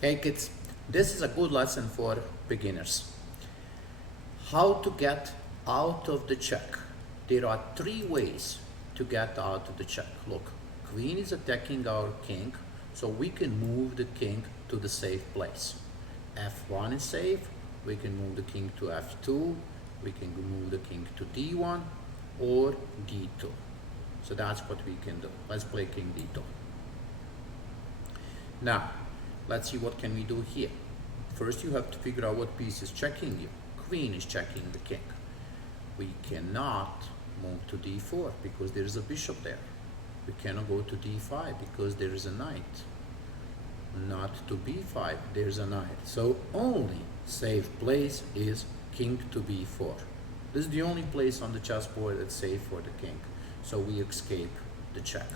Hey kids, this is a good lesson for beginners. How to get out of the check. There are three ways to get out of the check. Look, queen is attacking our king, so we can move the king to the safe place. F1 is safe, we can move the king to F2, we can move the king to D1 or D2. So that's what we can do. Let's play king D2. Now, let's see what can we do here. First you have to figure out what piece is checking you. Queen is checking the king. We cannot move to D4 because there is a bishop there. We cannot go to D5 because there is a knight. Not to B5, there's a knight. So only safe place is king to B4. This is the only place on the chessboard that's safe for the king. So we escape the check.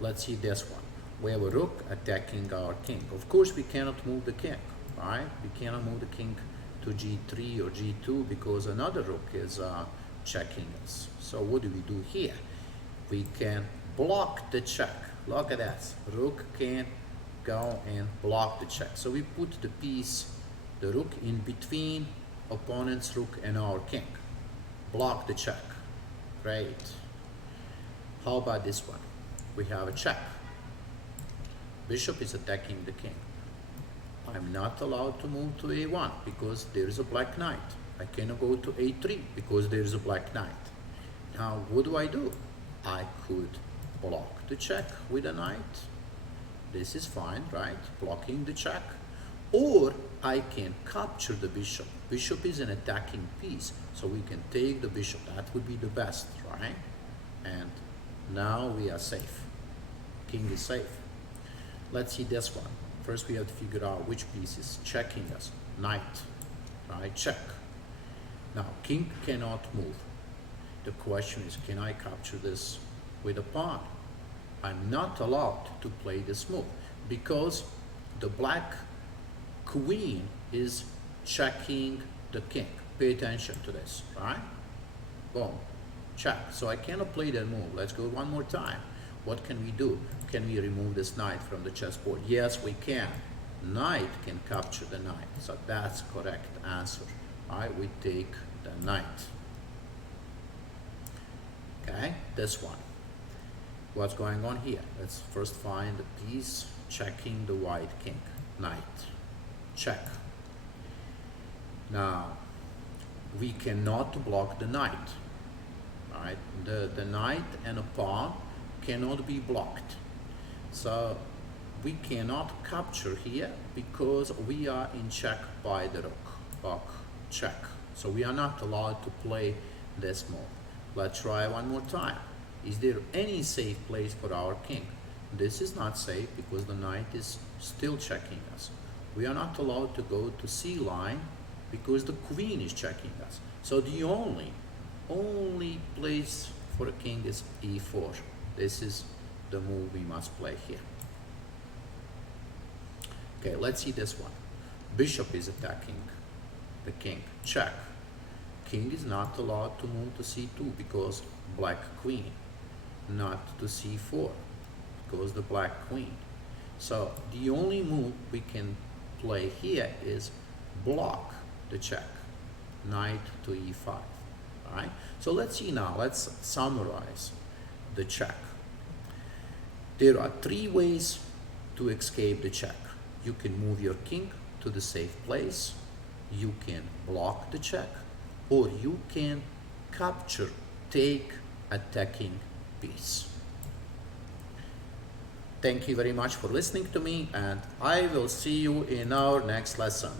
Let's see this one. We have a rook attacking our king. Of course, we cannot move the king, right? We cannot move the king to G3 or G2 because another rook is checking us. So what do we do here? We can block the check. Look at that. Rook can go and block the check. So we put the piece, the rook, in between opponent's rook and our king. Block the check. Great. How about this one? We have a check. Bishop is attacking the king. I'm not allowed to move to A1 because there is a black knight. I cannot go to A3 because there is a black knight. Now what do? I could block the check with a knight. This is fine, right? Blocking the check. Or I can capture the bishop. Bishop is an attacking piece, so we can take the bishop. That would be the best, right? And now we are safe. King is safe. Let's see this one. First we have to figure out which piece is checking us. Knight, right? Check. Now king cannot move. The question is, can I capture this with a pawn? I'm not allowed to play this move because the black queen is checking the king. Pay attention to this, right? Boom, check. So I cannot play that move. Let's go one more time. What can we do? Can we remove this knight from the chessboard? Yes, we can. Knight can capture the knight. So that's correct answer. All right, we take the knight. Okay, this one. What's going on here? Let's first find the piece checking the white king. Knight. Check. Now, we cannot block the knight. All right, the knight and a pawn cannot be blocked. So we cannot capture here because we are in check by the rook. Rook, check. So we are not allowed to play this move. Let's try one more time. Is there any safe place for our king? This is not safe because the knight is still checking us. We are not allowed to go to C line because the queen is checking us. So the only place for a king is E4. This is the move we must play here. Okay, let's see this one. Bishop is attacking the king. Check. King is not allowed to move to C2 because black queen. Not to C4 because the black queen. So the only move we can play here is block the check. Knight to E5. All right. So let's see now. Let's summarize the check. There are three ways to escape the check. You can move your king to the safe place, you can block the check, or you can capture, take attacking piece. Thank you very much for listening to me, and I will see you in our next lesson.